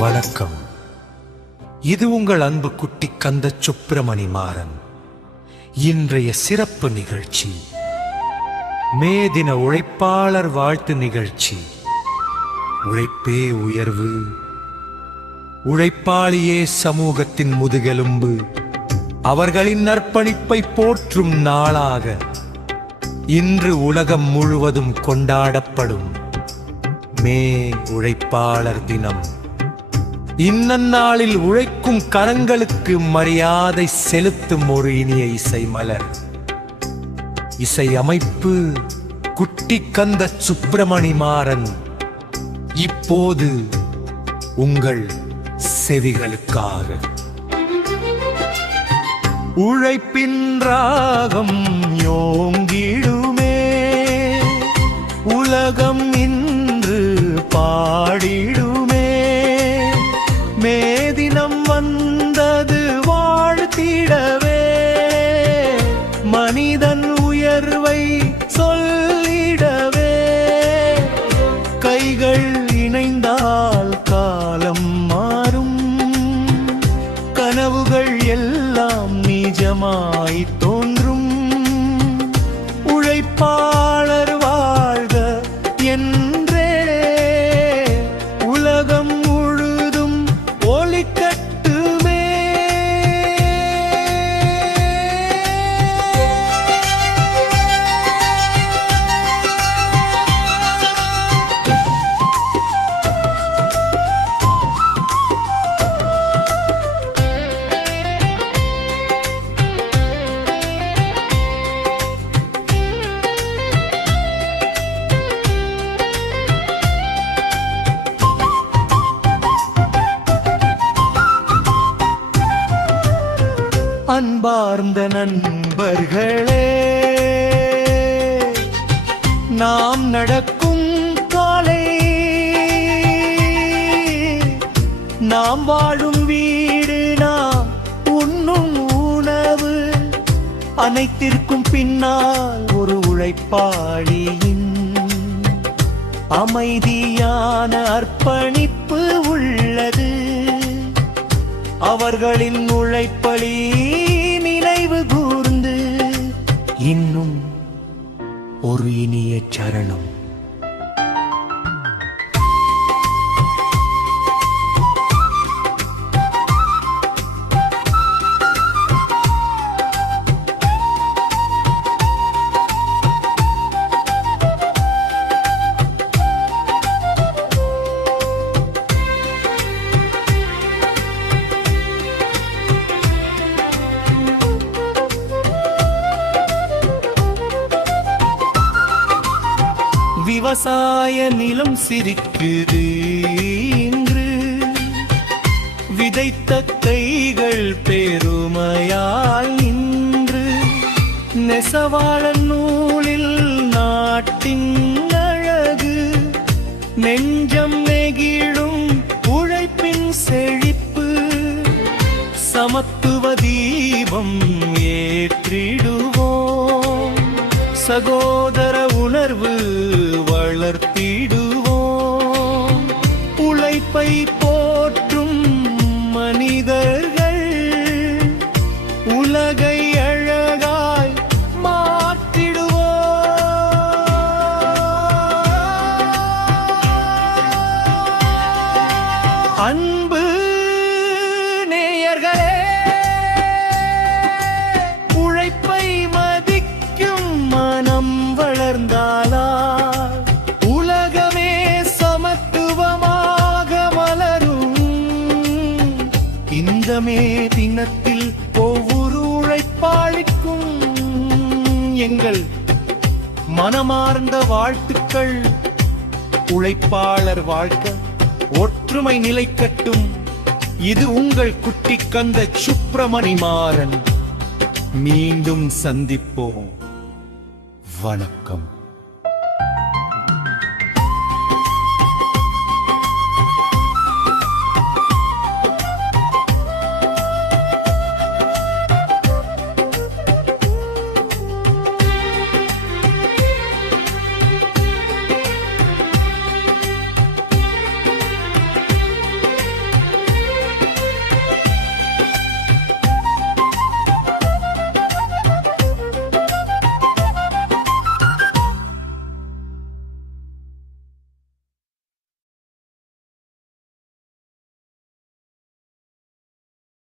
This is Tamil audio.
வணக்கம். இது உங்கள் அன்பு குட்டி கந்த சுப்பிரமணி மாறன். இன்றைய சிறப்பு நிகழ்ச்சி மே தின உழைப்பாளர் வாழ்த்து நிகழ்ச்சி. உழைப்பே உயர்வு, உழைப்பாளியே சமூகத்தின் முதுகெலும்பு. அவர்களின் அர்ப்பணிப்பை போற்றும் நாளாக இன்று உலகம் முழுவதும் கொண்டாடப்படும் மே உழைப்பாளர் தினம். இந்நாளில் உழைக்கும் கரங்களுக்கு மரியாதை செலுத்தும் ஒரு இனிய இசை மலர். இசை அமைப்பு குட்டி கந்த சுப்பிரமணி மாறன். இப்போது உங்கள் செவிகளுக்காக உழைப்பின் ராகம் யோங்கிடுமே, உலகம் இன்று பாடிடுமே. மேதினம் வந்தது வாழ்த்திடவே, மனிதன் உயர்வை சொல்லிடவே. கைகள் இணைந்தால் காலம் மாறும், கனவுகள் எல்லாம் நிஜமாய் தோன்றும். உழைப்பாளர் வாழ்க என்றே உலகம் முழுதும் ஒலிக்கட்டுமே. அன்பார்ந்த நண்பர்களே, நாம் நடக்கும் காலை, நாம் வாழும் வீடு, நாம் உண்ணும் உணவு, அனைத்திற்கும் பின்னால் ஒரு உழைப்பாளியின் அமைதியான அர்ப்பணிப்பு உள்ளது. அவர்களின் உழைப்பளி நினைவு கூர்ந்து இன்னும் ஒரு இனிய சரணம். விவசாய நிலம் சிரிக்குது இன்று, விதைத்த கைகள் பெருமையால் நின்று. நெசவாள நூலில் நாட்டின் அழகு, நெஞ்சம் நெகிழும் உழைப்பின் செழிப்பு. சமத்துவ தீபம் ஏற்றிடுவோம், சகோதர உணர்வு வளர்த்திடுவோம். உழைப்பை போற்றும் மனிதர்கள் உலகை அழகாய் மாற்றிடுவோம். அன்பு நேயர்களே, உழைப்பை மதிக்கும் மனம் வளர்ந்தாலா உலகமே சமத்துவமாக மலரும். இந்த மே தினத்தில் ஒவ்வொரு உழைப்பாளிக்கும் எங்கள் மனமார்ந்த வாழ்த்துக்கள். உழைப்பாளர் வாழ்க்க ஒற்றுமை நிலைக்கட்டும். இது உங்கள் குட்டி கந்த சுப்பிரமணி மாறன். மீண்டும் சந்திப்போம். வணக்கம்.